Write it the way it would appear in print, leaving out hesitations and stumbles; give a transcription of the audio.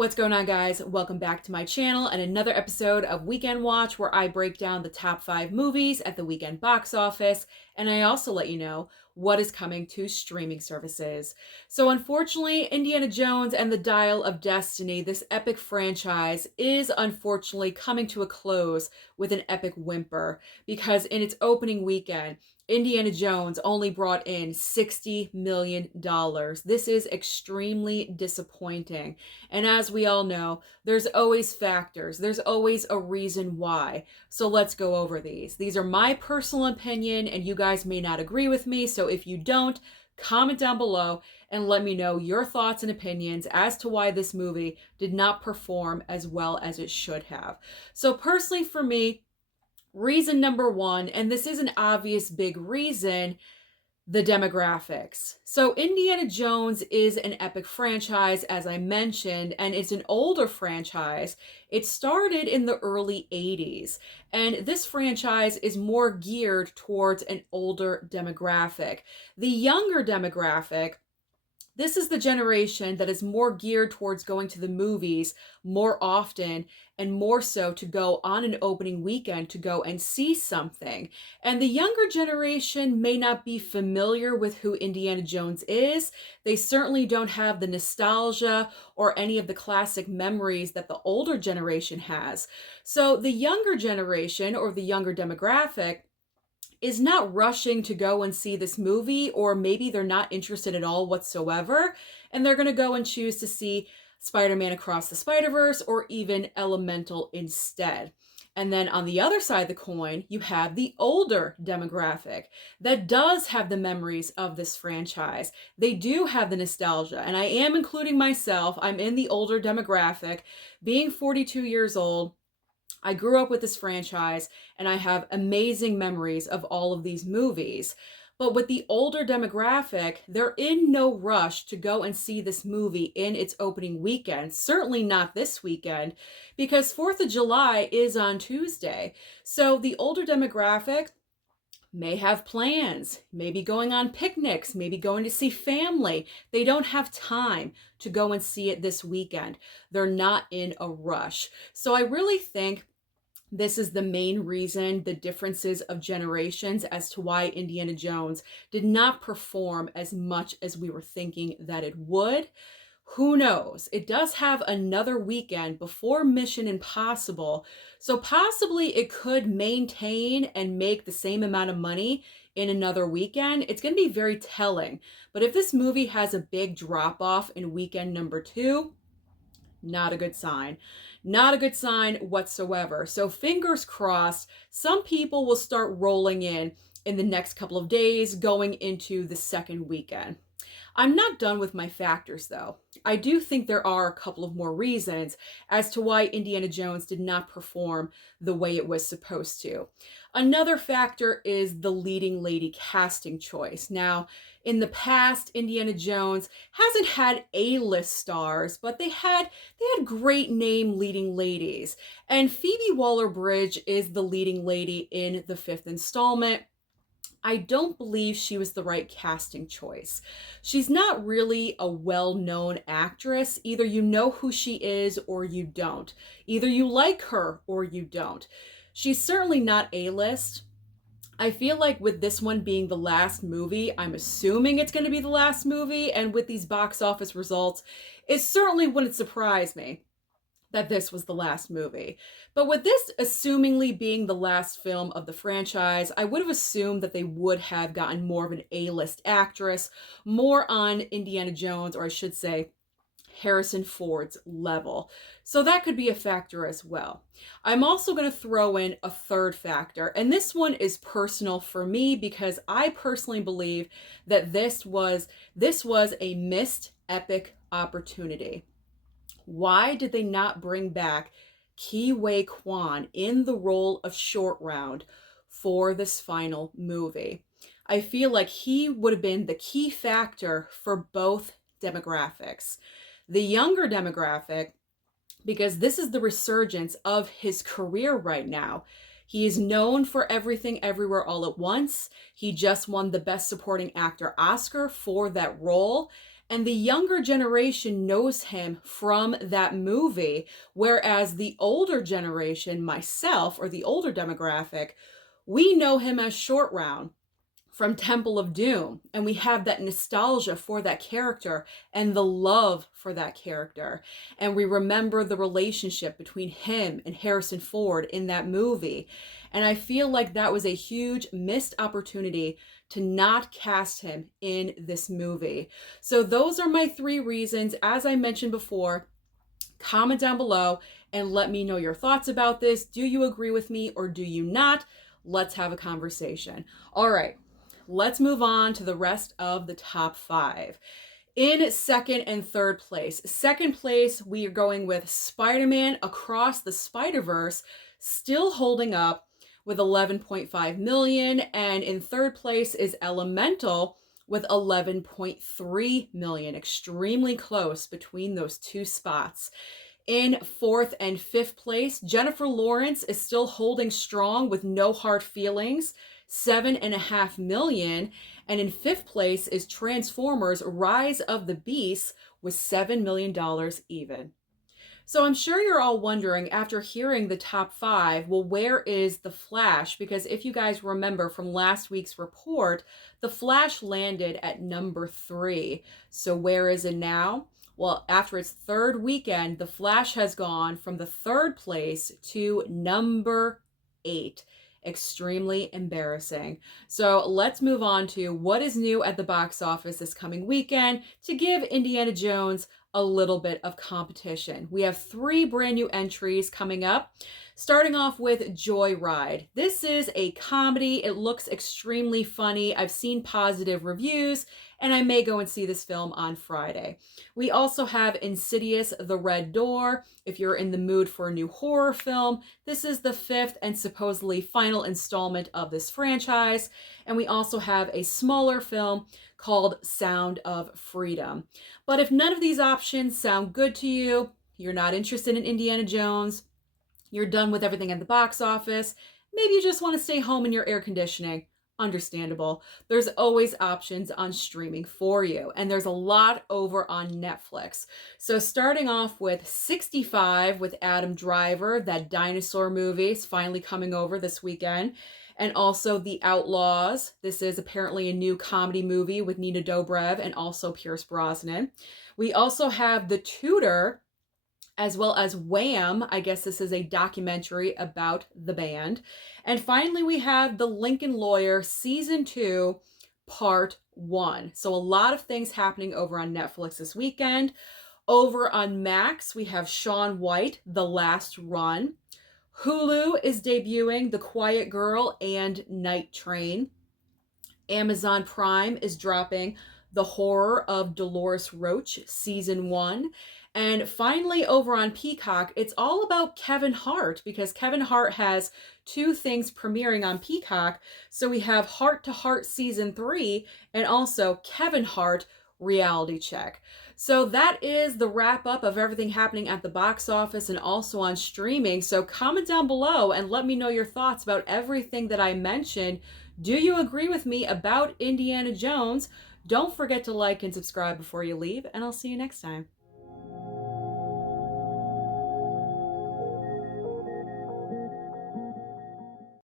What's going on, guys? Welcome back to my channel and another episode of Weekend Watch, where I break down the top 5 movies at the weekend box office, and I also let you know what is coming to streaming services. So unfortunately, Indiana Jones and the Dial of Destiny, this epic franchise, is unfortunately coming to a close with an epic whimper, because in its opening weekend, Indiana Jones only brought in $60 million. This is extremely disappointing. And as we all know, there's always factors. There's always a reason why. So let's go over these. These are my personal opinion, and you guys may not agree with me. So if you don't, comment down below and let me know your thoughts and opinions as to why this movie did not perform as well as it should have. So personally for me, reason number one, and this is an obvious big reason, the demographics. So Indiana Jones is an epic franchise, as I mentioned, and it's an older franchise. It started in the early 80s, and this franchise is more geared towards an older demographic. The younger demographic, this is the generation that is more geared towards going to the movies more often, and more so to go on an opening weekend to go and see something. And the younger generation may not be familiar with who Indiana Jones is. They certainly don't have the nostalgia or any of the classic memories that the older generation has. So the younger generation, or the younger demographic, is not rushing to go and see this movie, or maybe they're not interested at all whatsoever, and they're going to go and choose to see Spider-Man Across the Spider-Verse or even Elemental instead. And then on the other side of the coin, you have the older demographic that does have the memories of this franchise. They do have the nostalgia, and I am including myself. I'm in the older demographic. Being 42 years old, I grew up with this franchise, and I have amazing memories of all of these movies. But with the older demographic, they're in no rush to go and see this movie in its opening weekend. Certainly not this weekend, because 4th of July is on Tuesday. So the older demographic may have plans, maybe going on picnics, maybe going to see family. They don't have time to go and see it this weekend. They're not in a rush. So I really think this is the main reason, the differences of generations, as to why Indiana Jones did not perform as much as we were thinking that it would. Who knows? It does have another weekend before Mission Impossible, so possibly it could maintain and make the same amount of money in another weekend. It's going to be very telling. But if this movie has a big drop off in weekend number 2, not a good sign. Not a good sign whatsoever. So fingers crossed, some people will start rolling in the next couple of days, going into the second weekend. I'm not done with my factors, though. I do think there are a couple of more reasons as to why Indiana Jones did not perform the way it was supposed to. Another factor is the leading lady casting choice. Now, in the past, Indiana Jones hasn't had A-list stars, but they had great name leading ladies. And Phoebe Waller-Bridge is the leading lady in the 5th installment. I don't believe she was the right casting choice. She's not really a well-known actress. Either you know who she is or you don't. Either you like her or you don't. She's certainly not A-list. I feel like with this one being the last movie, I'm assuming it's going to be the last movie, and with these box office results, it certainly wouldn't surprise me that this was the last movie. But with this assumingly being the last film of the franchise, I would have assumed that they would have gotten more of an A-list actress, more on Indiana Jones, or I should say Harrison Ford's level. So that could be a factor as well. I'm also going to throw in a third factor, and this one is personal for me, because I personally believe that this was a missed epic opportunity. Why did they not bring back Ke Huy Quan in the role of Short Round for this final movie? I feel like he would have been the key factor for both demographics. The younger demographic, because this is the resurgence of his career right now. He is known for Everything Everywhere All at Once. He just won the Best Supporting Actor Oscar for that role. And the younger generation knows him from that movie, whereas the older generation, myself, or the older demographic, we know him as Short Round from Temple of Doom, and we have that nostalgia for that character and the love for that character. And we remember the relationship between him and Harrison Ford in that movie. And I feel like that was a huge missed opportunity to not cast him in this movie. So those are my 3 reasons. As I mentioned before, comment down below and let me know your thoughts about this. Do you agree with me or do you not? Let's have a conversation. All right, let's move on to the rest of the top 5. In second and third place. Second place, we are going with Spider-Man Across the Spider-Verse, still holding up with 11.5 million. And in third place is Elemental with 11.3 million. Extremely close between those 2 spots. In fourth and fifth place, Jennifer Lawrence is still holding strong with No Hard Feelings, 7.5 million. And in fifth place is Transformers Rise of the Beasts with $7 million even. So I'm sure you're all wondering, after hearing the top 5, well, where is The Flash? Because if you guys remember from last week's report, The Flash landed at number 3. So where is it now? Well, after its third weekend, The Flash has gone from the 3rd place to number 8. Extremely embarrassing. So let's move on to what is new at the box office this coming weekend to give Indiana Jones a little bit of competition. We have 3 brand new entries coming up, starting off with Joyride. This is a comedy. It looks extremely funny. I've seen positive reviews, and I may go and see this film on Friday. We also have Insidious: The Red Door. If you're in the mood for a new horror film, this is the 5th and supposedly final installment of this franchise. And we also have a smaller film called Sound of Freedom. But if none of these options sound good to you, you're not interested in Indiana Jones, you're done with everything at the box office, maybe you just want to stay home in your air conditioning, understandable. There's always options on streaming for you, and there's a lot over on Netflix. So starting off with 65 with Adam Driver, that dinosaur movie is finally coming over this weekend. And also The Outlaws. This is apparently a new comedy movie with Nina Dobrev and also Pierce Brosnan. We also have The Tutor, as well as Wham! I guess this is a documentary about the band. And finally, we have The Lincoln Lawyer Season 2, Part 1. So a lot of things happening over on Netflix this weekend. Over on Max, we have Shaun White, The Last Run. Hulu is debuting The Quiet Girl and Night Train. Amazon Prime is dropping The Horror of Dolores Roach, Season 1. And finally, over on Peacock, it's all about Kevin Hart, because Kevin Hart has 2 things premiering on Peacock. So we have Heart to Heart Season 3 and also Kevin Hart Reality Check. So that is the wrap up of everything happening at the box office and also on streaming. So comment down below and let me know your thoughts about everything that I mentioned. Do you agree with me about Indiana Jones? Don't forget to like and subscribe before you leave, and I'll see you next time.